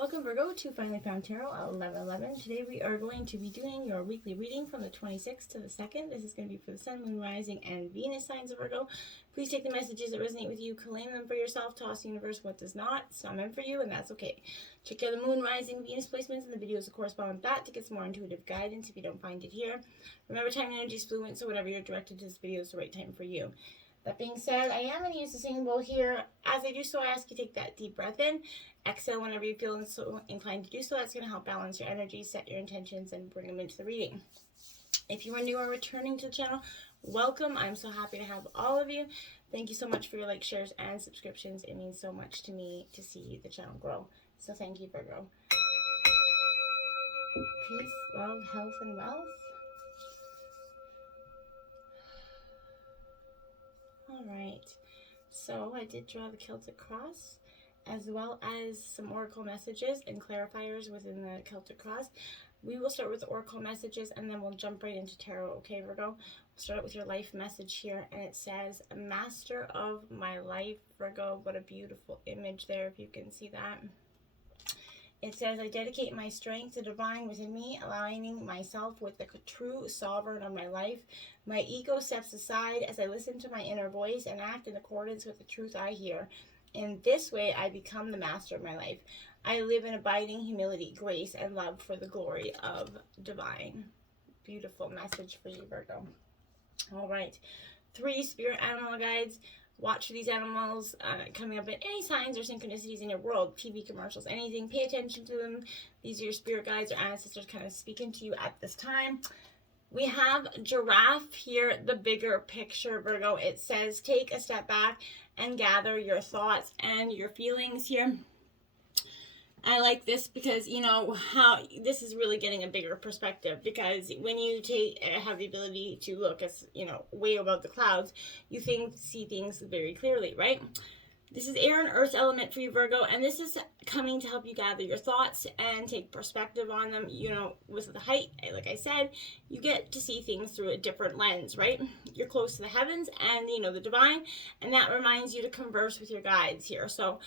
Welcome Virgo to Finally Found Tarot 1111. Today we are going to be doing your weekly reading from the 26th to the 2nd. This is going to be for the Sun, Moon, Rising, and Venus signs of Virgo. Please take the messages that resonate with you, claim them for yourself, toss the universe what does not. It's not meant for you, and that's okay. Check out the Moon, Rising, Venus placements and the videos that correspond with that to get some more intuitive guidance if you don't find it here. Remember, time and energy is fluent, so whenever you're directed to this video is the right time for you. That being said, I am going to use the singing bowl here. As I do so, I ask you to take that deep breath in. Exhale whenever you feel so inclined to do so. That's going to help balance your energy, set your intentions, and bring them into the reading. If you are new or returning to the channel, welcome. I'm so happy to have all of you. Thank you so much for your likes, shares, and subscriptions. It means so much to me to see the channel grow. So thank you, Virgo. Peace, love, health, and wealth. Alright, so I did draw the Celtic cross as well as some oracle messages and clarifiers within the Celtic cross. We will start with the oracle messages and then we'll jump right into tarot, okay Virgo? We'll start out with your life message here, and it says, Master of my life, Virgo. What a beautiful image there, if you can see that. It says, I dedicate my strength to divine within me, aligning myself with the true sovereign of my life. My ego steps aside as I listen to my inner voice and act in accordance with the truth I hear. In this way, I become the master of my life. I live in abiding humility, grace, and love for the glory of divine. Beautiful message for you, Virgo. All right. 3 spirit animal guides. Watch for these animals coming up in any signs or synchronicities in your world, TV commercials, anything. Pay attention to them. These are your spirit guides or ancestors kind of speaking to you at this time. We have Giraffe here, the bigger picture, Virgo. It says, take a step back and gather your thoughts and your feelings here. I like this because, you know, how this is really getting a bigger perspective, because when you have the ability to look as, you know, way above the clouds, you see things very clearly, right? This is air and earth element for you, Virgo, and this is coming to help you gather your thoughts and take perspective on them. You know, with the height, like I said, you get to see things through a different lens, right? You're close to the heavens and, you know, the divine, and that reminds you to converse with your guides here. So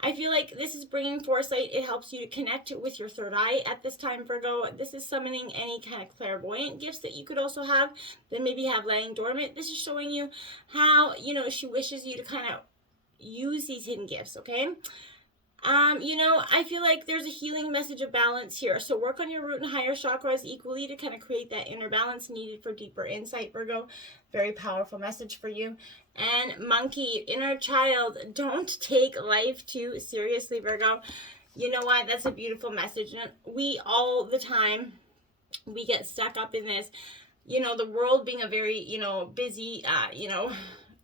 I feel like this is bringing foresight. It helps you to connect with your third eye at this time, Virgo. This is summoning any kind of clairvoyant gifts that you could also have that maybe have laying dormant. This is showing you how, you know, she wishes you to kind of use these hidden gifts, okay? You know, I feel like there's a healing message of balance here. So work on your root and higher chakras equally to kind of create that inner balance needed for deeper insight, Virgo. Very powerful message for you. And monkey, inner child, don't take life too seriously, Virgo. You know what? That's a beautiful message. And we all the time, we get stuck up in this, you know, the world being a very, you know, busy, you know,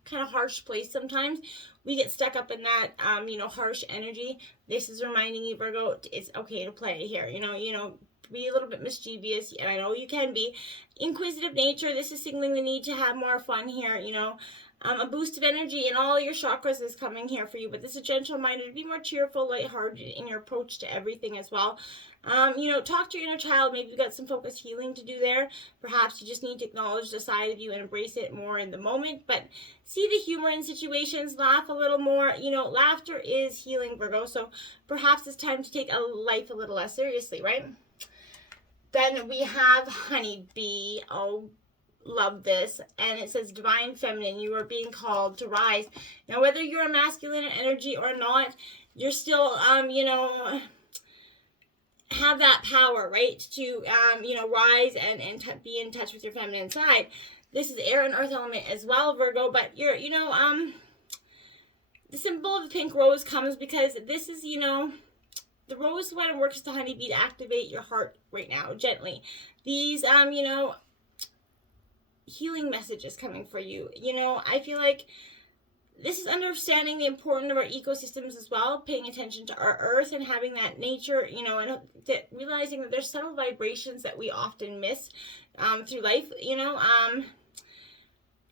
kind of harsh place sometimes. We get stuck up in that, you know, harsh energy. This is reminding you, Virgo, it's okay to play here. You know, be a little bit mischievous, and I know you can be. Inquisitive nature, this is signaling the need to have more fun here, you know. A boost of energy in all your chakras is coming here for you, but this is a gentle reminder to be more cheerful, lighthearted in your approach to everything as well. You know, talk to your inner child. Maybe you've got some focused healing to do there. Perhaps you just need to acknowledge the side of you and embrace it more in the moment, but see the humor in situations, laugh a little more. You know, laughter is healing, Virgo, so perhaps it's time to take life a little less seriously, right? Then we have Honeybee. Oh, love this. And it says, divine feminine, you are being called to rise. Now, whether you're a masculine energy or not, you're still, you know, have that power, right, to, you know, rise and be in touch with your feminine side. This is air and earth element as well, Virgo, but you're, you know, the symbol of the pink rose comes because this is, you know, the rose one works the honeybee to activate your heart right now, gently. These, you know, healing messages coming for you. You know, I feel like this is understanding the importance of our ecosystems as well, paying attention to our earth and having that nature, you know, and realizing that there's subtle vibrations that we often miss through life, you know,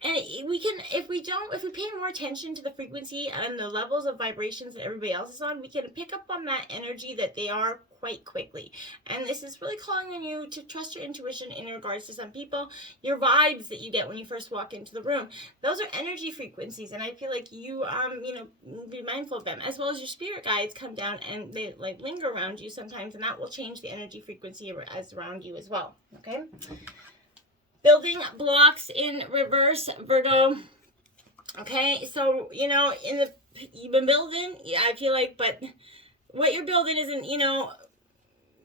And we can, if we pay more attention to the frequency and the levels of vibrations that everybody else is on, we can pick up on that energy that they are quite quickly. And this is really calling on you to trust your intuition in regards to some people. Your vibes that you get when you first walk into the room, those are energy frequencies, and I feel like you be mindful of them, as well as your spirit guides come down and they like linger around you sometimes, and that will change the energy frequency as around you as well. Okay. Building blocks in reverse, Virgo. Okay, so, you've been building, yeah, I feel like, but what you're building isn't,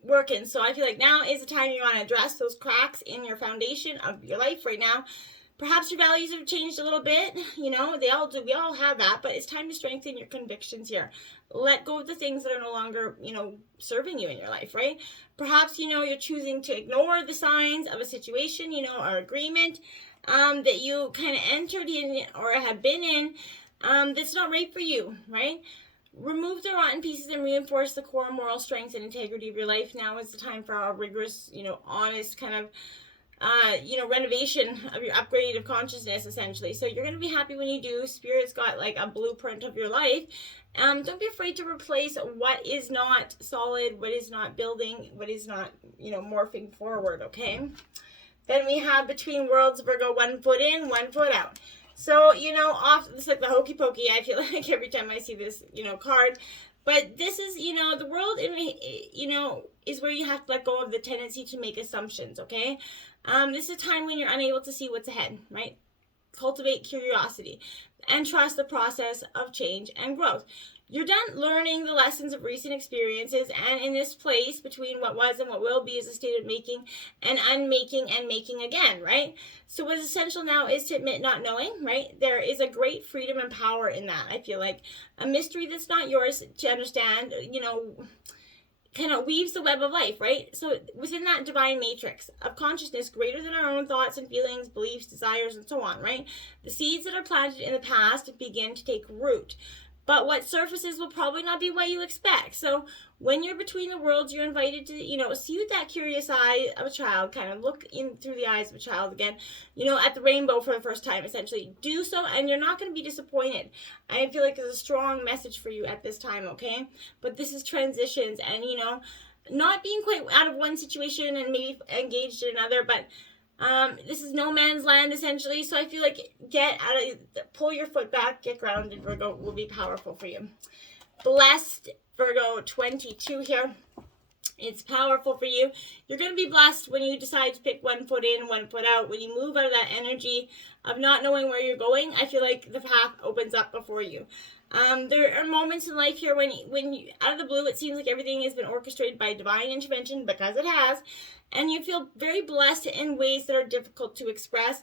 working. So I feel like now is the time you want to address those cracks in your foundation of your life right now. Perhaps your values have changed a little bit, they all do. We all have that, but it's time to strengthen your convictions here. Let go of the things that are no longer, serving you in your life, right? Perhaps, you're choosing to ignore the signs of a situation, or agreement that you kind of entered in or have been in that's not right for you, right? Remove the rotten pieces and reinforce the core moral strength and integrity of your life. Now is the time for a rigorous, honest kind of renovation of your upgrade of consciousness, essentially. So you're going to be happy when you do. Spirit's got like a blueprint of your life. Don't be afraid to replace what is not solid, what is not building, what is not, morphing forward, okay? Then we have between worlds, Virgo, 1 foot in, 1 foot out. So, it's like the hokey pokey, I feel like every time I see this, card. But this is, the world, is where you have to let go of the tendency to make assumptions, okay? This is a time when you're unable to see what's ahead, right? Cultivate curiosity and trust the process of change and growth. You're done learning the lessons of recent experiences, and in this place between what was and what will be is a state of making and unmaking and making again, right? So what is essential now is to admit not knowing, right? There is a great freedom and power in that. I feel like a mystery that's not yours to understand, kind of weaves the web of life, right? So within that divine matrix of consciousness greater than our own thoughts and feelings, beliefs, desires, and so on, right? The seeds that are planted in the past begin to take root. But what surfaces will probably not be what you expect. So when you're between the worlds, you're invited to, see with that curious eye of a child, kind of look in through the eyes of a child again, at the rainbow for the first time, essentially. Do so, and you're not going to be disappointed. I feel like there's a strong message for you at this time, okay? But this is transitions and, not being quite out of one situation and maybe engaged in another, but this is no man's land, essentially. So I feel like pull your foot back, get grounded, Virgo, will be powerful for you. Blessed, Virgo, 22 here. It's powerful for you. You're going to be blessed when you decide to pick 1 foot in, 1 foot out. When you move out of that energy of not knowing where you're going, I feel like the path opens up before you. There are moments in life here when you, out of the blue, it seems like everything has been orchestrated by divine intervention, because it has. And you feel very blessed in ways that are difficult to express.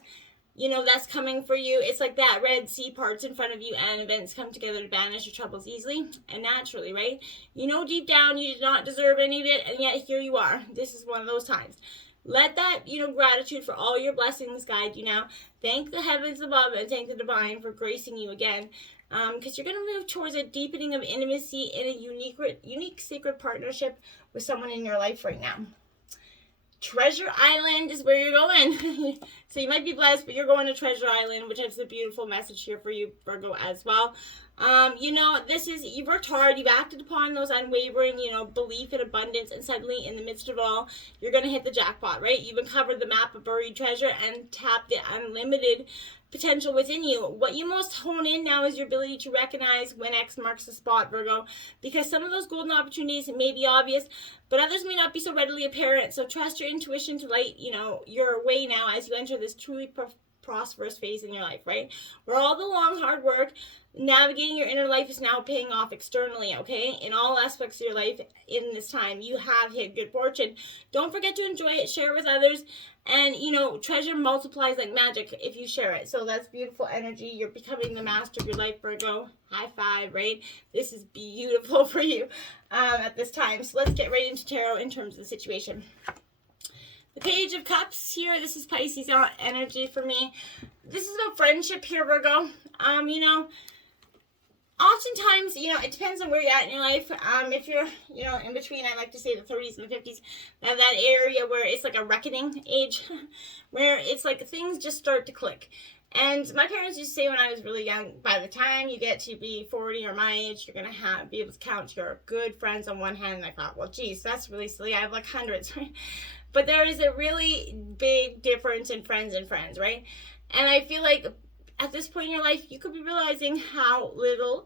That's coming for you. It's like that Red Sea parts in front of you and events come together to banish your troubles easily and naturally, right? Deep down you did not deserve any of it, and yet here you are. This is one of those times. Let that, gratitude for all your blessings guide you now. Thank the heavens above and thank the divine for gracing you again. Because you're going to move towards a deepening of intimacy in a unique sacred partnership with someone in your life right now. Treasure Island is where you're going. So you might be blessed, but you're going to Treasure Island, which has a beautiful message here for you, Virgo, as well. You've worked hard, you've acted upon those unwavering, belief in abundance, and suddenly in the midst of all, you're going to hit the jackpot, right? You've uncovered the map of buried treasure and tapped the unlimited potential within you. What you most hone in now is your ability to recognize when X marks the spot, Virgo, because some of those golden opportunities may be obvious, but others may not be so readily apparent. So trust your intuition to light, your way now as you enter this truly prosperous phase in your life, right? Where all the long, hard work navigating your inner life is now paying off externally, okay? In all aspects of your life in this time, you have hit good fortune. Don't forget to enjoy it, share it with others, and, treasure multiplies like magic if you share it. So that's beautiful energy. You're becoming the master of your life, Virgo. High five, right? This is beautiful for you at this time. So let's get right into tarot in terms of the situation. The Page of Cups here. This is Pisces energy for me. This is about friendship here, Virgo. Oftentimes, it depends on where you're at in your life. If you're, in between, I like to say the 30s and the 50s, that area where it's like a reckoning age, where it's like things just start to click. And my parents used to say when I was really young, by the time you get to be 40 or my age, you're going to be able to count your good friends on one hand. And I thought, well, geez, that's really silly. I have like hundreds, right? But there is a really big difference in friends and friends, right? And I feel like at this point in your life, you could be realizing how little,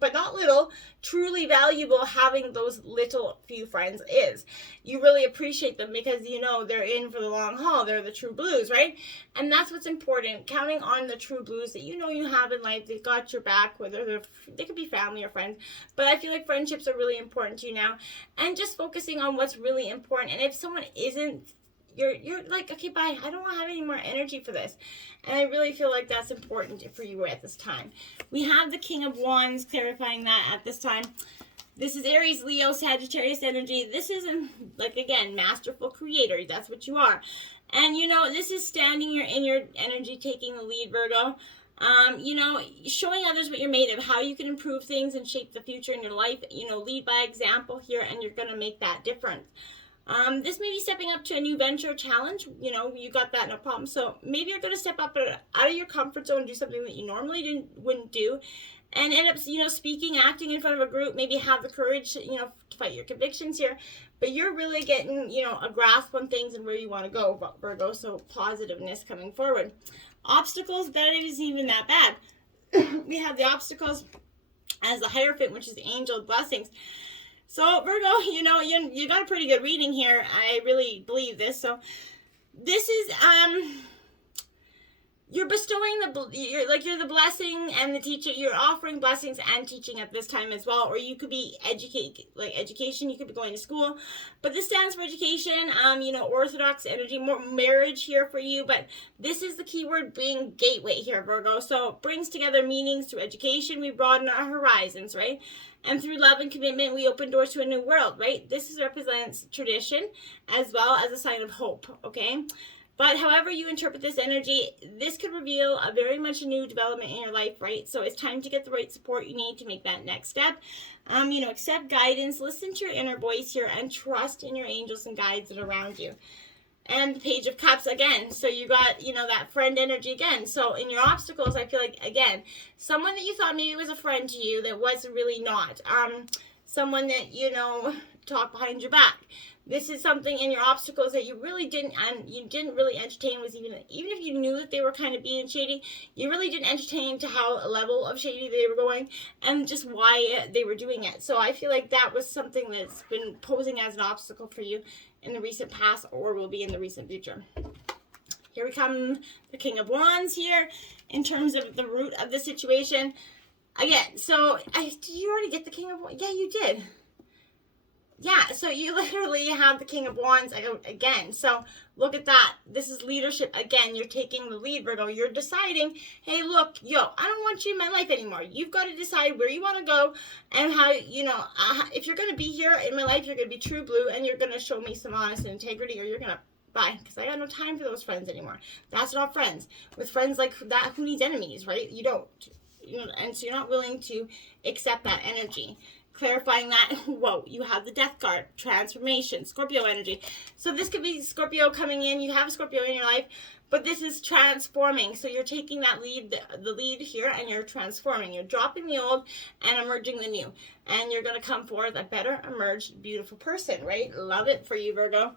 but not little, truly valuable having those little few friends is. You really appreciate them because they're in for the long haul. They're the true blues, right? And that's what's important. Counting on the true blues that you have in life. They've got your back, whether they could be family or friends. But I feel like friendships are really important to you now. And just focusing on what's really important. And if someone isn't, you're like, okay, bye. I don't want to have any more energy for this. And I really feel like that's important for you at this time. We have the King of Wands clarifying that at this time. This is Aries, Leo, Sagittarius energy. This is, again, masterful creator. That's what you are. And, this is standing in your energy, taking the lead, Virgo. Showing others what you're made of, how you can improve things and shape the future in your life. Lead by example here, and you're going to make that difference. This may be stepping up to a new venture challenge. You got that, no problem. So maybe you're going to step up out of your comfort zone and do something that you normally wouldn't do. And end up, speaking, acting in front of a group. Maybe have the courage, to fight your convictions here. But you're really getting, a grasp on things and where you want to go, Virgo. So positiveness coming forward. Obstacles, that isn't even that bad. We have the obstacles as the Hierophant, which is the angel of blessings. So, Virgo, you got a pretty good reading here. I really believe this. So, this is, you're bestowing you're the blessing and the teacher. You're offering blessings and teaching at this time as well. Or you could be education. You could be going to school. But this stands for education, orthodox energy, more marriage here for you. But this is the key word being gateway here, Virgo. So, it brings together meanings through education. We broaden our horizons, right? And through love and commitment, we open doors to a new world, right? This represents tradition as well as a sign of hope, okay? But however you interpret this energy, this could reveal a very much a new development in your life, right? So it's time to get the right support you need to make that next step. Accept guidance, listen to your inner voice here, and trust in your angels and guides that are around you. And the Page of Cups again. So you got, that friend energy again. So in your obstacles, I feel like, again, someone that you thought maybe was a friend to you that was really not. Someone that, talked behind your back. This is something in your obstacles that you really didn't really entertain. Was even if you knew that they were kind of being shady, you really didn't entertain to how level of shady they were going and just why they were doing it. So I feel like that was something that's been posing as an obstacle for you in the recent past or will be in the recent future. Here we come, the King of Wands here in terms of the root of the situation. Again, so did you already get the King of Wands? Yeah, you did. Yeah, so you literally have the King of Wands again. So look at that. This is leadership. Again, you're taking the lead, Virgo. You're deciding, hey, look, I don't want you in my life anymore. You've got to decide where you want to go and how, if you're going to be here in my life, you're going to be true blue and you're going to show me some honesty and integrity or you're going to bye, because I got no time for those friends anymore. That's not friends. With friends like that, who needs enemies, right? You don't. And so you're not willing to accept that energy. Clarifying that, whoa, you have the Death card, transformation, Scorpio energy. So this could be Scorpio coming in. You have a Scorpio in your life, but this is transforming. So you're taking that lead, the lead here, and you're transforming. You're dropping the old and emerging the new. And you're going to come forth a better, emerged, beautiful person, right? Love it for you, Virgo.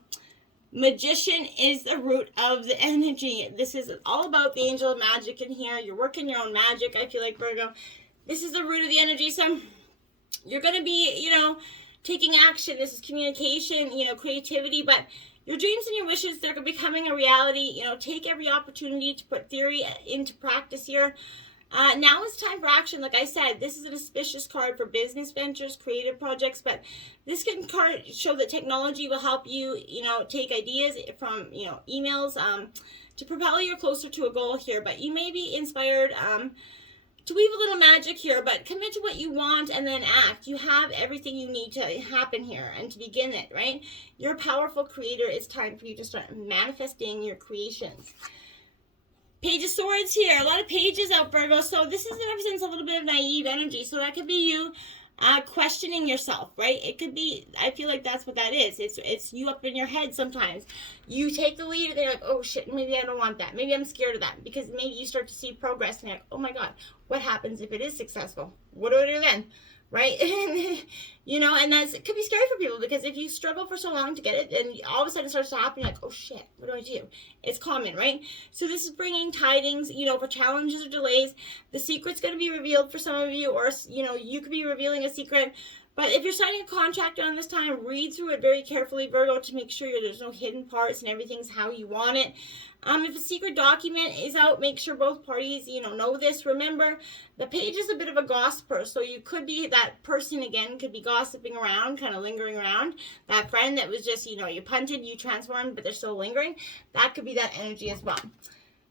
Magician is the root of the energy. This is all about the angel of magic in here. You're working your own magic, I feel like, Virgo. This is the root of the energy. So you're going to be, taking action. This is communication, creativity, but your dreams and your wishes, they're becoming a reality. Take every opportunity to put theory into practice here. Now it's time for action. Like I said, this is an auspicious card for business ventures, creative projects, but this can show that technology will help you, take ideas from, emails to propel you closer to a goal here. But you may be inspired to weave a little magic here, but commit to what you want and then act. You have everything you need to happen here and to begin it, right? You're a powerful creator. It's time for you to start manifesting your creations. Page of Swords here. A lot of pages out, Virgo. So this represents a little bit of naive energy. So that could be you. questioning yourself, right? It could be, I feel like that's what that is. It's you up in your head sometimes. You take the lead and they're like, oh shit, maybe I don't want that. Maybe I'm scared of that. Because maybe you start to see progress and you're like, oh my God, what happens if it is successful? What do I do then? Right? You know, and it could be scary for people, because if you struggle for so long to get it, and all of a sudden it starts to happen, you're like, oh shit, what do I do? It's common, right? So this is bringing tidings, you know, for challenges or delays. The secret's going to be revealed for some of you, or, you know, you could be revealing a secret. But if you're signing a contract on this time, read through it very carefully, Virgo, to make sure there's no hidden parts and everything's how you want it. If a secret document is out, make sure both parties, you know this. Remember, the page is a bit of a gossiper, so you could be that person again, could be gossiping around, kind of lingering around. That friend that was just, you know, you punted, you transformed, but they're still lingering. That could be that energy as well.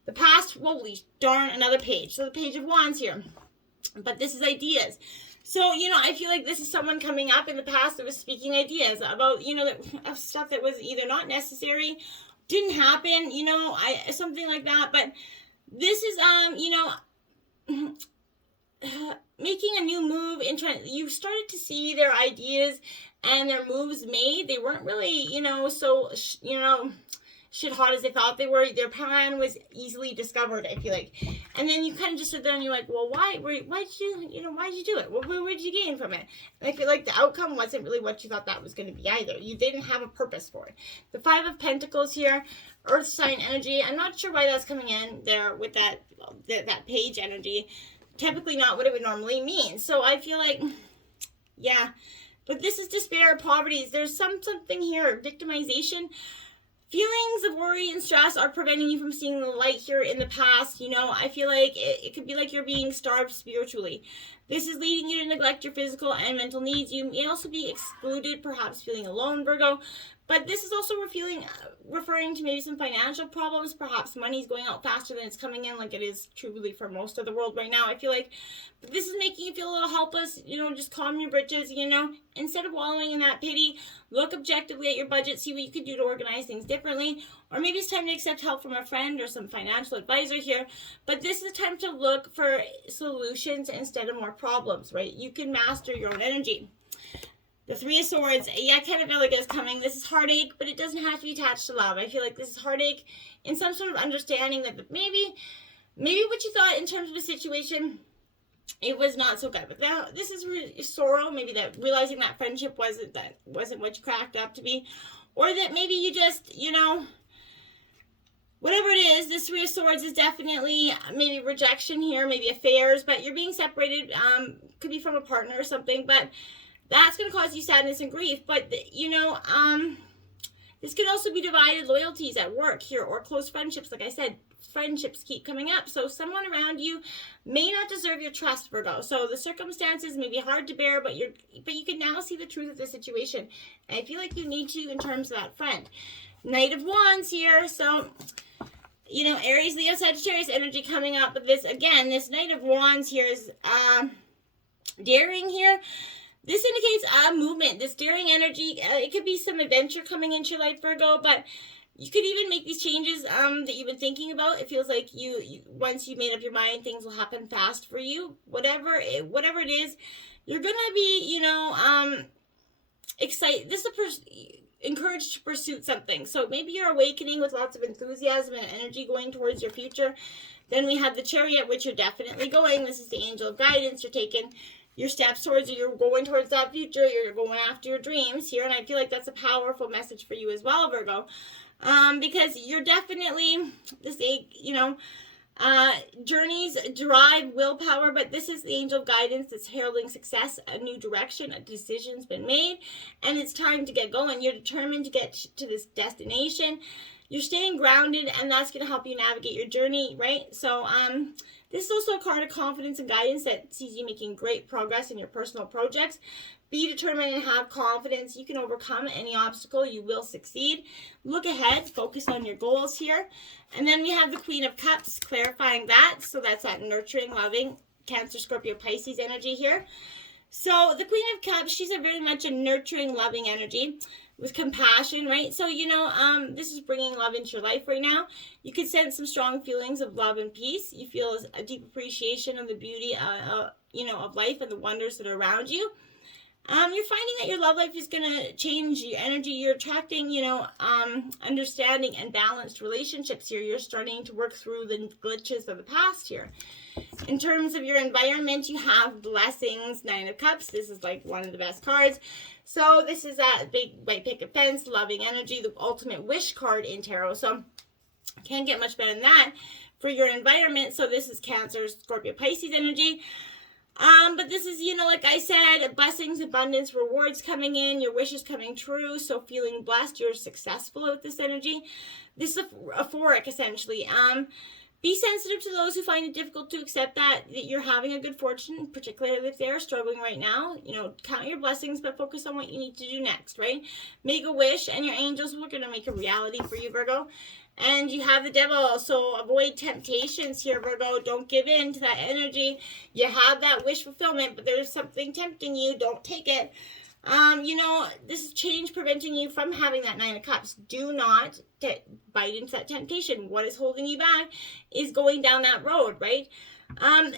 The past, holy darn, another page. So the Page of Wands here. But this is ideas. So, you know, I feel like this is someone coming up in the past that was speaking ideas about, you know, of stuff that was either not necessary, didn't happen, you know, something like that. But this is, you know, making a new move in you started to see their ideas and their moves made. They weren't really, you know, so, you know, shit hot as they thought they were. Their plan was easily discovered, I feel like. And then you kind of just sit there and you're like, well, why'd you do it? What did you gain from it? And I feel like the outcome wasn't really what you thought that was going to be either. You didn't have a purpose for it. The Five of Pentacles here, Earth sign energy. I'm not sure why that's coming in there with that page energy. Typically not what it would normally mean. So I feel like, yeah. But this is despair, poverty. There's something here, victimization. Feelings of worry and stress are preventing you from seeing the light here in the past. You know, I feel like it could be like you're being starved spiritually. This is leading you to neglect your physical and mental needs. You may also be excluded, perhaps feeling alone, Virgo. But this is also referring to maybe some financial problems. Perhaps money's going out faster than it's coming in, like it is truly for most of the world right now, I feel like. But this is making you feel a little helpless. You know, just calm your britches, you know. Instead of wallowing in that pity, look objectively at your budget, see what you could do to organize things differently. Or maybe it's time to accept help from a friend or some financial advisor here. But this is time to look for solutions instead of more problems, right? You can master your own energy. The Three of Swords, yeah, I kind of feel like it's coming. This is heartache, but it doesn't have to be attached to love. I feel like this is heartache in some sort of understanding that maybe what you thought in terms of a situation, it was not so good. But now this is sorrow, maybe that realizing that friendship wasn't what you cracked up to be. Or that maybe you just, you know, whatever it is, this Three of Swords is definitely maybe rejection here, maybe affairs, but you're being separated, could be from a partner or something, but that's going to cause you sadness and grief. But, you know, this could also be divided loyalties at work here, or close friendships. Like I said, friendships keep coming up. So someone around you may not deserve your trust, Virgo. So the circumstances may be hard to bear, but you can now see the truth of the situation. And I feel like you need to in terms of that friend. Knight of Wands here. So, you know, Aries, Leo, Sagittarius energy coming up. But this, again, this Knight of Wands here is daring here. This indicates movement, this daring energy. It could be some adventure coming into your life, Virgo, but you could even make these changes that you've been thinking about. It feels like you once you made up your mind, things will happen fast for you. Whatever it is, you're going to be, you know, excited. This is encouraged to pursue something. So maybe you're awakening with lots of enthusiasm and energy going towards your future. Then we have the Chariot, which you're definitely going. This is the angel of guidance. You're taking your steps towards it. You're going towards that future. You're going after your dreams here. And I feel like that's a powerful message for you as well, Virgo. Because you're definitely, you know, journeys drive willpower, but this is the angel of guidance that's heralding success, a new direction, a decision's been made, and it's time to get going. You're determined to get to this destination. You're staying grounded, and that's going to help you navigate your journey, right? So, this is also a card of confidence and guidance that sees you making great progress in your personal projects. Be determined and have confidence. You can overcome any obstacle. You will succeed. Look ahead. Focus on your goals here. And then we have the Queen of Cups, clarifying that. So that's that nurturing, loving Cancer, Scorpio, Pisces energy here. So the Queen of Cups, she's very much a nurturing, loving energy with compassion, right? So, you know, this is bringing love into your life right now. You could sense some strong feelings of love and peace. You feel a deep appreciation of the beauty, you know, of life and the wonders that are around you. You're finding that your love life is going to change your energy. You're attracting, understanding and balanced relationships here. You're starting to work through the glitches of the past here. In terms of your environment, you have blessings, 9 of Cups. This is like one of the best cards. So this is that big white picket fence, loving energy, the ultimate wish card in tarot. So can't get much better than that for your environment. So this is Cancer, Scorpio, Pisces energy. But this is, like I said, blessings, abundance, rewards coming in, your wishes coming true. So feeling blessed, you're successful with this energy. This is a euphoric, essentially. Be sensitive to those who find it difficult to accept that you're having a good fortune, particularly if they're struggling right now. Count your blessings, but focus on what you need to do next, right? Make a wish, and your angels are going to make a reality for you, Virgo. And you have the devil, so avoid temptations here, Virgo. Don't give in to that energy. You have that wish fulfillment, but there's something tempting you. Don't take it. This is change preventing you from having that 9 of Cups. Do not bite into that temptation. What is holding you back is going down that road, right?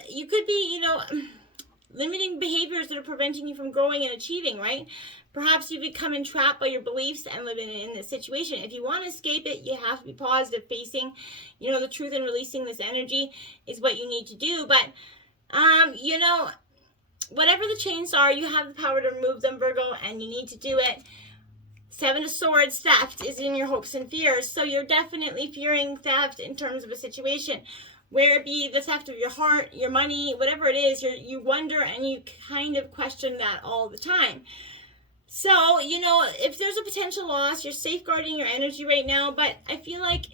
You could be, limiting behaviors that are preventing you from growing and achieving, right? Perhaps you become entrapped by your beliefs and living in this situation. If you want to escape it, you have to be positive. Facing, the truth and releasing this energy is what you need to do. But, whatever the chains are, you have the power to remove them, Virgo, and you need to do it. 7 of Swords, theft is in your hopes and fears. So you're definitely fearing theft in terms of a situation. Where it be the theft of your heart, your money, whatever it is, you wonder and you kind of question that all the time. So, if there's a potential loss, you're safeguarding your energy right now, but I feel like,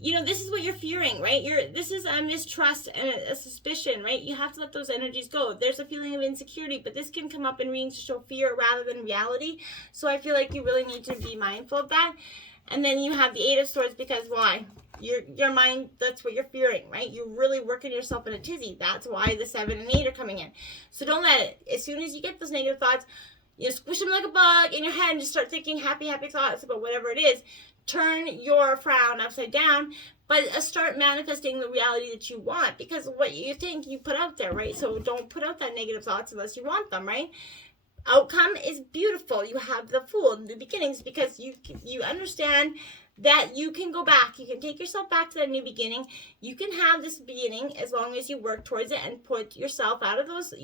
this is what you're fearing, right? This is a mistrust and a suspicion, right? You have to let those energies go. There's a feeling of insecurity, but this can come up in readings to show fear rather than reality. So I feel like you really need to be mindful of that. And then you have the 8 of Swords, because why? Your mind, that's what you're fearing, right? You're really working yourself in a tizzy. That's why the 7 and 8 are coming in. So don't let it. As soon as you get those negative thoughts, squish them like a bug in your head and just start thinking happy thoughts about whatever it is. Turn your frown upside down, but start manifesting the reality that you want, because what you think you put out there, right? So don't put out that negative thoughts unless you want them, right? Outcome is beautiful. You have the Fool in the beginnings, because you understand that you can go back. You can take yourself back to that new beginning. You can have this beginning as long as you work towards it and put yourself out of those,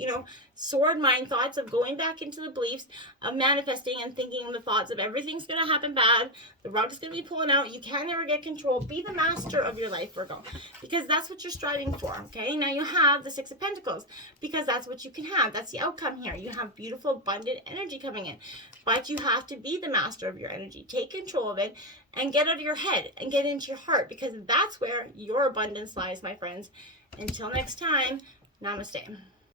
sword mind thoughts of going back into the beliefs of manifesting and thinking the thoughts of everything's going to happen bad. The rug's going to be pulling out. You can never get control. Be the master of your life, Virgo, because that's what you're striving for, okay? Now you have the 6 of Pentacles, because that's what you can have. That's the outcome here. You have beautiful, abundant energy coming in, but you have to be the master of your energy. Take control of it and get out of your head and get into your heart, because that's where your abundance lies, my friends. Until next time, namaste.